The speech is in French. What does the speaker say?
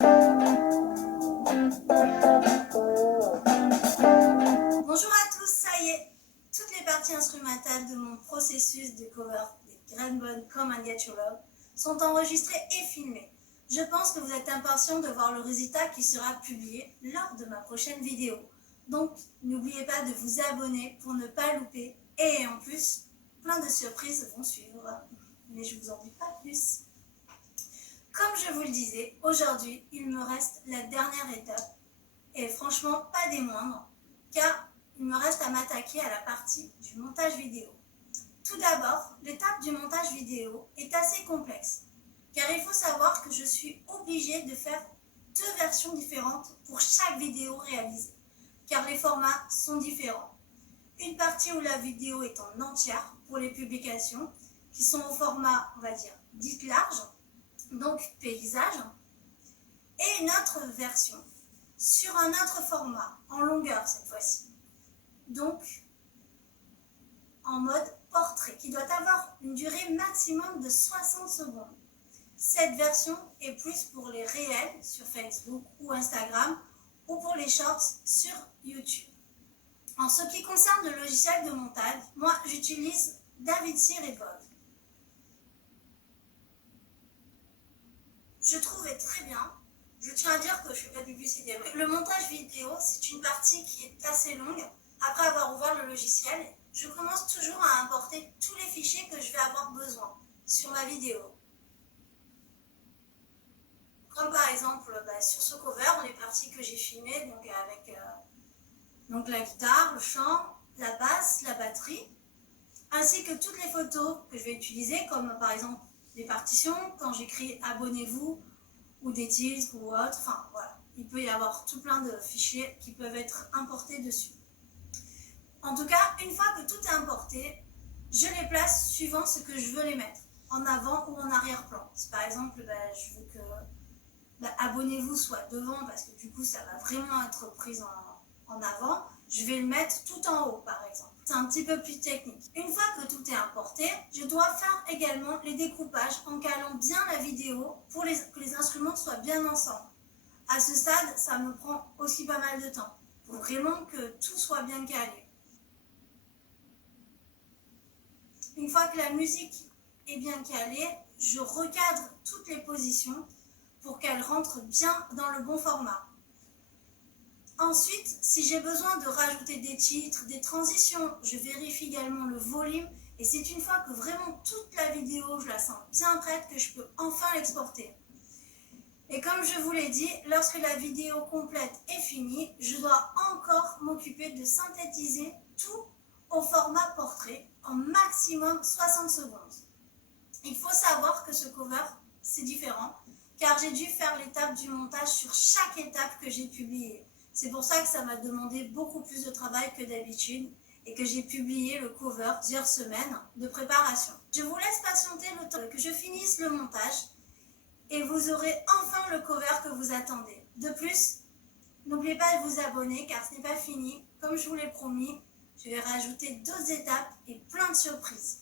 Bonjour à tous, ça y est, toutes les parties instrumentales de mon processus de cover des Grandbone Come and Get Your Love sont enregistrées et filmées. Je pense que vous êtes impatients de voir le résultat qui sera publié lors de ma prochaine vidéo. Donc, n'oubliez pas de vous abonner pour ne pas louper. Et en plus, plein de surprises vont suivre. Mais je vous en dis pas plus. Comme je vous le disais, aujourd'hui, il me reste la dernière étape. Et franchement, pas des moindres, car il me reste à m'attaquer à la partie du montage vidéo. Tout d'abord, l'étape du montage vidéo est assez complexe, car il faut savoir que je suis obligée de faire 2 versions différentes pour chaque vidéo réalisée, car les formats sont différents. Une partie où la vidéo est en entière pour les publications, qui sont au format, on va dire, dit large, donc paysage, et une autre version sur un autre format, en longueur cette fois-ci, donc en mode portrait, qui doit avoir une durée maximum de 60 secondes. Cette version est plus pour les réels sur Facebook ou Instagram, ou pour les shorts sur YouTube. En ce qui concerne le logiciel de montage, moi j'utilise DaVinci Resolve. Je trouvais très bien. Je tiens à dire que je ne fais pas de publicité. Le montage vidéo, c'est une partie qui est assez longue. Après avoir ouvert le logiciel, je commence toujours à importer tous les fichiers que je vais avoir besoin sur ma vidéo. Comme par exemple, sur ce cover, les parties que j'ai filmées, donc avec la guitare, le chant, la basse, la batterie, ainsi que toutes les photos que je vais utiliser, comme par exemple les partitions, quand j'écris abonnez-vous, ou des titres ou autre, enfin voilà. Il peut y avoir tout plein de fichiers qui peuvent être importés dessus. En tout cas, une fois que tout est importé, je les place suivant ce que je veux les mettre, en avant ou en arrière-plan. Si par exemple, je veux que abonnez-vous soit devant, parce que du coup ça va vraiment être pris en avant, je vais le mettre tout en haut par exemple. C'est un petit peu plus technique. Une fois que tout est importé, je dois faire également les découpages en calant bien la vidéo pour que les instruments soient bien ensemble. À ce stade, ça me prend aussi pas mal de temps pour vraiment que tout soit bien calé. Une fois que la musique est bien calée, je recadre toutes les positions pour qu'elles rentrent bien dans le bon format. Ensuite, si j'ai besoin de rajouter des titres, des transitions, je vérifie également le volume et c'est une fois que vraiment toute la vidéo, je la sens bien prête, que je peux enfin l'exporter. Et comme je vous l'ai dit, lorsque la vidéo complète est finie, je dois encore m'occuper de synthétiser tout au format portrait en maximum 60 secondes. Il faut savoir que ce cover, c'est différent, car j'ai dû faire l'étape du montage sur chaque étape que j'ai publiée. C'est pour ça que ça m'a demandé beaucoup plus de travail que d'habitude et que j'ai publié le cover plusieurs semaines de préparation. Je vous laisse patienter le temps que je finisse le montage et vous aurez enfin le cover que vous attendez. De plus, n'oubliez pas de vous abonner car ce n'est pas fini. Comme je vous l'ai promis, je vais rajouter d'autres étapes et plein de surprises.